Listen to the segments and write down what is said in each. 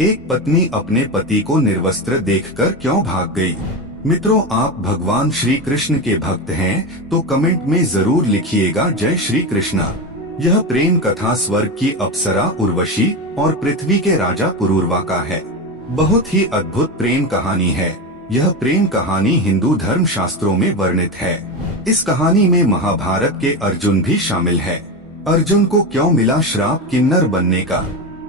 एक पत्नी अपने पति को निर्वस्त्र देखकर क्यों भाग गई? मित्रों, आप भगवान श्री कृष्ण के भक्त हैं तो कमेंट में जरूर लिखिएगा जय श्री कृष्णा। यह प्रेम कथा स्वर्ग की अप्सरा उर्वशी और पृथ्वी के राजा पुरूरवा का है। बहुत ही अद्भुत प्रेम कहानी है। यह प्रेम कहानी हिंदू धर्म शास्त्रों में वर्णित है। इस कहानी में महाभारत के अर्जुन भी शामिल है। अर्जुन को क्यों मिला श्राप किन्नर बनने का?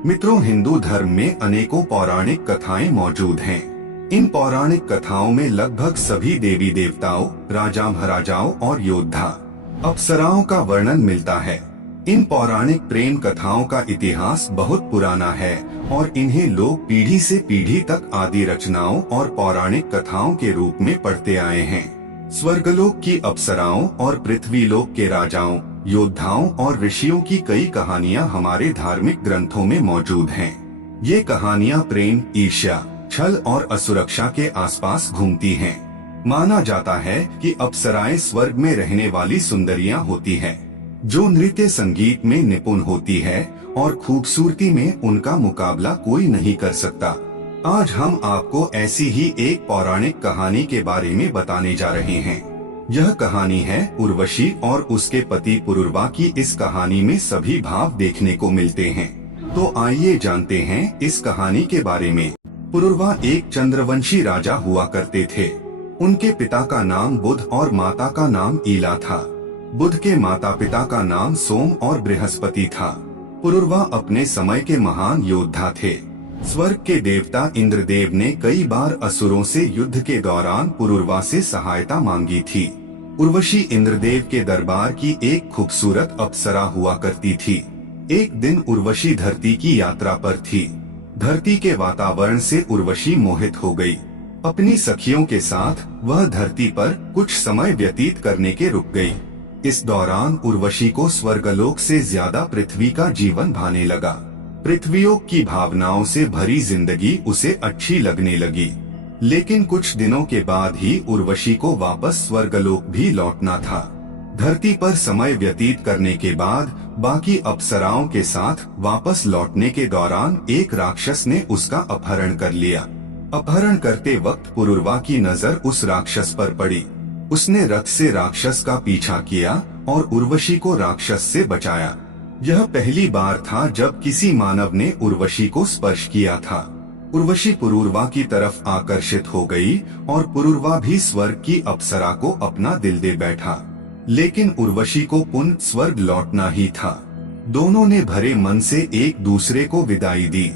मित्रों, हिंदू धर्म में अनेकों पौराणिक कथाएं मौजूद हैं। इन पौराणिक कथाओं में लगभग सभी देवी देवताओं, राजा महाराजाओं और योद्धा अप्सराओं का वर्णन मिलता है। इन पौराणिक प्रेम कथाओं का इतिहास बहुत पुराना है और इन्हें लोग पीढ़ी से पीढ़ी तक आदि रचनाओं और पौराणिक कथाओं के रूप में पढ़ते आए हैं। स्वर्गलोक की अप्सराओं और पृथ्वीलोक के राजाओं, योद्धाओं और ऋषियों की कई कहानियां हमारे धार्मिक ग्रंथों में मौजूद हैं। ये कहानियां प्रेम, ईर्ष्या, छल और असुरक्षा के आसपास घूमती हैं। माना जाता है कि अप्सराएं स्वर्ग में रहने वाली सुंदरियां होती हैं, जो नृत्य संगीत में निपुण होती है और खूबसूरती में उनका मुकाबला कोई नहीं कर सकता। आज हम आपको ऐसी ही एक पौराणिक कहानी के बारे में बताने जा रहे हैं। यह कहानी है उर्वशी और उसके पति पुरूरवा की। इस कहानी में सभी भाव देखने को मिलते हैं। तो आइए जानते हैं इस कहानी के बारे में। पुरूरवा एक चंद्रवंशी राजा हुआ करते थे। उनके पिता का नाम बुध और माता का नाम ईला था। बुध के माता पिता का नाम सोम और बृहस्पति था। पुरूरवा अपने समय के महान योद्धा थे। स्वर्ग के देवता इंद्रदेव ने कई बार असुरों से युद्ध के दौरान पुरूरवा से सहायता मांगी थी। उर्वशी इंद्रदेव के दरबार की एक खूबसूरत अप्सरा हुआ करती थी। एक दिन उर्वशी धरती की यात्रा पर थी। धरती के वातावरण से उर्वशी मोहित हो गई। अपनी सखियों के साथ वह धरती पर कुछ समय व्यतीत करने के रुक गई। इस दौरान उर्वशी को स्वर्गलोक से ज्यादा पृथ्वी का जीवन भाने लगा। पृथ्वियों की भावनाओं से भरी जिंदगी उसे अच्छी लगने लगी। लेकिन कुछ दिनों के बाद ही उर्वशी को वापस स्वर्गलोक भी लौटना था। धरती पर समय व्यतीत करने के बाद बाकी अप्सराओं के साथ वापस लौटने के दौरान एक राक्षस ने उसका अपहरण कर लिया। अपहरण करते वक्त पुरूरवा की नजर उस राक्षस पर पड़ी। उसने रथ से राक्षस का पीछा किया और उर्वशी को राक्षस से बचाया। यह पहली बार था जब किसी मानव ने उर्वशी को स्पर्श किया था। उर्वशी पुरूरवा की तरफ आकर्षित हो गई और पुरूरवा भी स्वर्ग की अप्सरा को अपना दिल दे बैठा। लेकिन उर्वशी को पुनः स्वर्ग लौटना ही था। दोनों ने भरे मन से एक दूसरे को विदाई दी।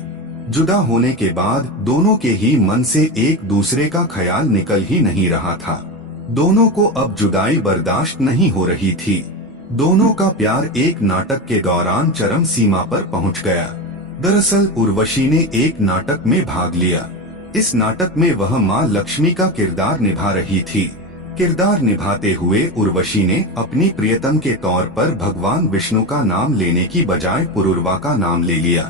जुदा होने के बाद दोनों के ही मन से एक दूसरे का ख्याल निकल ही नहीं रहा था। दोनों को अब जुदाई बर्दाश्त नहीं हो रही थी। दोनों का प्यार एक नाटक के दौरान चरम सीमा पर पहुंच गया। दरअसल उर्वशी ने एक नाटक में भाग लिया। इस नाटक में वह मां लक्ष्मी का किरदार निभा रही थी। किरदार निभाते हुए उर्वशी ने अपनी प्रियतम के तौर पर भगवान विष्णु का नाम लेने की बजाय पुरूरवा का नाम ले लिया।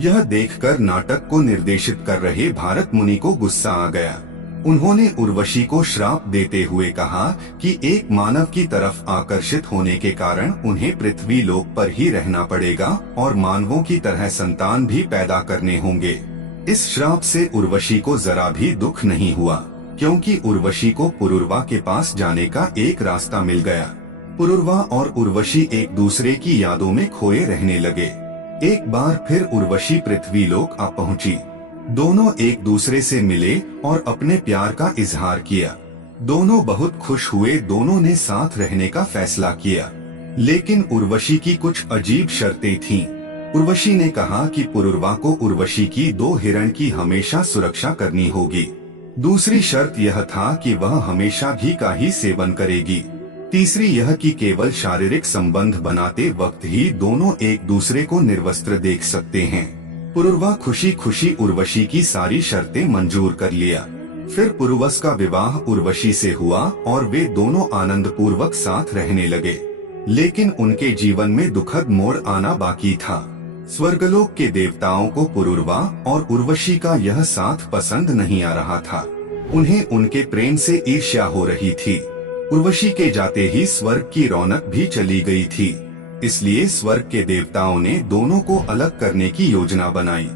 यह देखकर नाटक को निर्देशित कर रहे भारत मुनि को गुस्सा आ गया। उन्होंने उर्वशी को श्राप देते हुए कहा कि एक मानव की तरफ आकर्षित होने के कारण उन्हें पृथ्वी लोक पर ही रहना पड़ेगा और मानवों की तरह संतान भी पैदा करने होंगे। इस श्राप से उर्वशी को जरा भी दुख नहीं हुआ, क्योंकि उर्वशी को पुरूरवा के पास जाने का एक रास्ता मिल गया। पुरूरवा और उर्वशी एक दूसरे की यादों में खोए रहने लगे। एक बार फिर उर्वशी पृथ्वी लोक आ पहुंची। दोनों एक दूसरे से मिले और अपने प्यार का इजहार किया। दोनों बहुत खुश हुए। दोनों ने साथ रहने का फैसला किया। लेकिन उर्वशी की कुछ अजीब शर्तें थीं। उर्वशी ने कहा कि पुरूरवा को उर्वशी की 2 हिरण की हमेशा सुरक्षा करनी होगी। दूसरी शर्त यह था कि वह हमेशा घी का ही सेवन करेगी। तीसरी यह कि केवल शारीरिक संबंध बनाते वक्त ही दोनों एक दूसरे को निर्वस्त्र देख सकते हैं। पुरूरवा खुशी खुशी उर्वशी की सारी शर्तें मंजूर कर लिया। फिर पुरूरवस का विवाह उर्वशी से हुआ और वे दोनों आनंद पूर्वक साथ रहने लगे। लेकिन उनके जीवन में दुखद मोड़ आना बाकी था। स्वर्गलोक के देवताओं को पुरूरवा और उर्वशी का यह साथ पसंद नहीं आ रहा था। उन्हें उनके प्रेम से ईर्ष्या हो रही थी। उर्वशी के जाते ही स्वर्ग की रौनक भी चली गई थी। इसलिए स्वर्ग के देवताओं ने दोनों को अलग करने की योजना बनाई।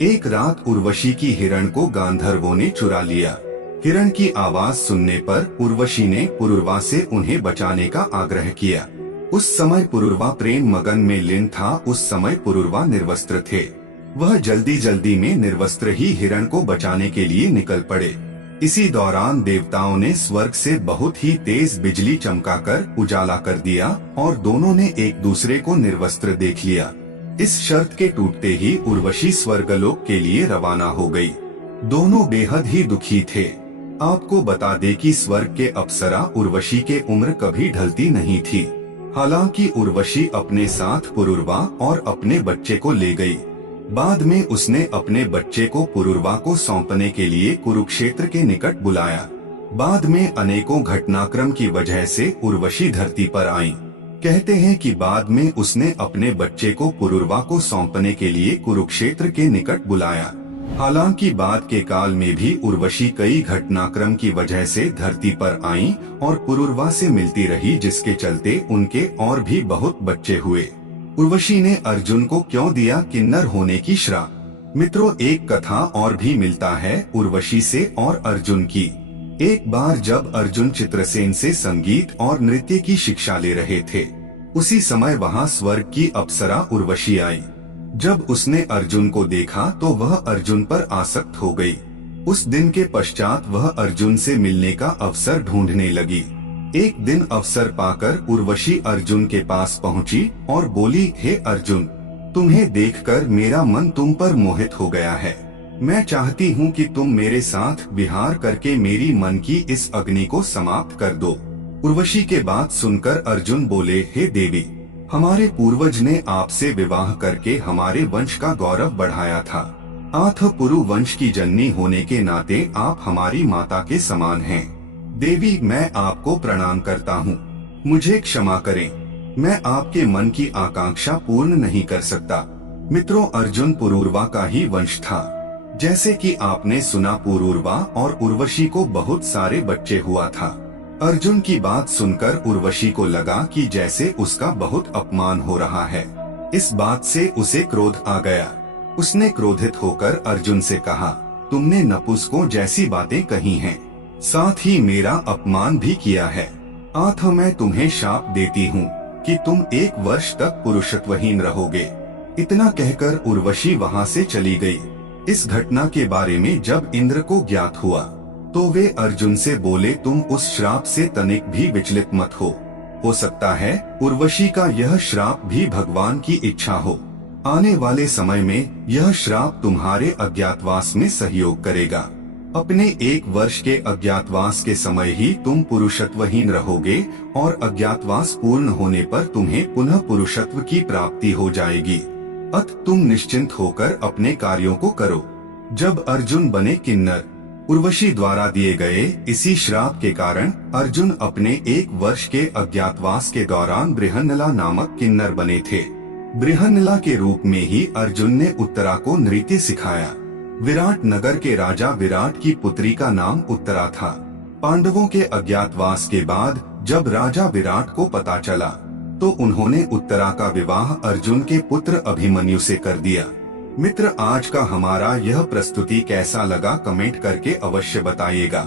एक रात उर्वशी की हिरण को गांधर्वों ने चुरा लिया। हिरण की आवाज सुनने पर उर्वशी ने पुरुरवा से उन्हें बचाने का आग्रह किया। उस समय पुरुरवा प्रेम मगन में लीन था। उस समय पुरुरवा निर्वस्त्र थे। वह जल्दी जल्दी में निर्वस्त्र ही हिरण को बचाने के लिए निकल पड़े। इसी दौरान देवताओं ने स्वर्ग से बहुत ही तेज बिजली चमकाकर उजाला कर दिया और दोनों ने एक दूसरे को निर्वस्त्र देख लिया। इस शर्त के टूटते ही उर्वशी स्वर्गलोक के लिए रवाना हो गई। दोनों बेहद ही दुखी थे। आपको बता दें कि स्वर्ग के अप्सरा उर्वशी के उम्र कभी ढलती नहीं थी। हालांकि उर्वशी अपने साथ पुरुरवा और अपने बच्चे को ले गई। बाद में उसने अपने बच्चे को पुरुरवा को सौंपने के लिए कुरुक्षेत्र के निकट बुलाया। बाद में अनेकों घटनाक्रम की वजह से उर्वशी धरती पर आई। कहते हैं कि बाद में उसने अपने बच्चे को पुरुरवा को सौंपने के लिए कुरुक्षेत्र के निकट बुलाया। हालांकि बाद के काल में भी उर्वशी कई घटनाक्रम की वजह से धरती पर आई और पुरुरवा से मिलती रही, जिसके चलते उनके और भी बहुत बच्चे हुए। उर्वशी ने अर्जुन को क्यों दिया किन्नर होने की श्राप? मित्रों, एक कथा और भी मिलता है उर्वशी से और अर्जुन की। एक बार जब अर्जुन चित्रसेन से संगीत और नृत्य की शिक्षा ले रहे थे, उसी समय वहां स्वर्ग की अप्सरा उर्वशी आई। जब उसने अर्जुन को देखा तो वह अर्जुन पर आसक्त हो गई। उस दिन के पश्चात वह अर्जुन से मिलने का अवसर ढूंढने लगी। एक दिन अवसर पाकर उर्वशी अर्जुन के पास पहुंची और बोली, हे अर्जुन, तुम्हें देखकर मेरा मन तुम पर मोहित हो गया है। मैं चाहती हूँ कि तुम मेरे साथ विहार करके मेरी मन की इस अग्नि को समाप्त कर दो। उर्वशी के बात सुनकर अर्जुन बोले, हे देवी, हमारे पूर्वज ने आपसे विवाह करके हमारे वंश का गौरव बढ़ाया था। आठ पुरु वंश की जननी होने के नाते आप हमारी माता के समान हैं। देवी, मैं आपको प्रणाम करता हूँ, मुझे क्षमा करें। मैं आपके मन की आकांक्षा पूर्ण नहीं कर सकता। मित्रों, अर्जुन पुरुरवा का ही वंश था। जैसे कि आपने सुना, पुरुरवा और उर्वशी को बहुत सारे बच्चे हुआ था। अर्जुन की बात सुनकर उर्वशी को लगा कि जैसे उसका बहुत अपमान हो रहा है। इस बात से उसे क्रोध आ गया। उसने क्रोधित होकर अर्जुन से कहा, तुमने नपुंसकों जैसी बातें कही हैं, साथ ही मेरा अपमान भी किया है। आठ मैं तुम्हें शाप देती हूँ कि तुम 1 वर्ष तक पुरुषत्वहीन रहोगे। इतना कहकर उर्वशी वहाँ से चली गई। इस घटना के बारे में जब इंद्र को ज्ञात हुआ तो वे अर्जुन से बोले, तुम उस श्राप से तनिक भी विचलित मत हो सकता है उर्वशी का यह श्राप भी भगवान की इच्छा हो। आने वाले समय में यह श्राप तुम्हारे अज्ञातवास में सहयोग करेगा। अपने 1 वर्ष के अज्ञातवास के समय ही तुम पुरुषत्वहीन रहोगे और अज्ञातवास पूर्ण होने पर तुम्हें पुनः पुरुषत्व की प्राप्ति हो जाएगी। अत तुम निश्चिंत होकर अपने कार्यों को करो। जब अर्जुन बने किन्नर, उर्वशी द्वारा दिए गए इसी श्राप के कारण अर्जुन अपने 1 वर्ष के अज्ञातवास के दौरान बृहन्नला नामक किन्नर बने थे। बृहन्नला के रूप में ही अर्जुन ने उत्तरा को नृत्य सिखाया। विराट नगर के राजा विराट की पुत्री का नाम उत्तरा था। पांडवों के अज्ञातवास के बाद जब राजा विराट को पता चला तो उन्होंने उत्तरा का विवाह अर्जुन के पुत्र अभिमन्यु से कर दिया। मित्र, आज का हमारा यह प्रस्तुति कैसा लगा कमेंट करके अवश्य बताइएगा।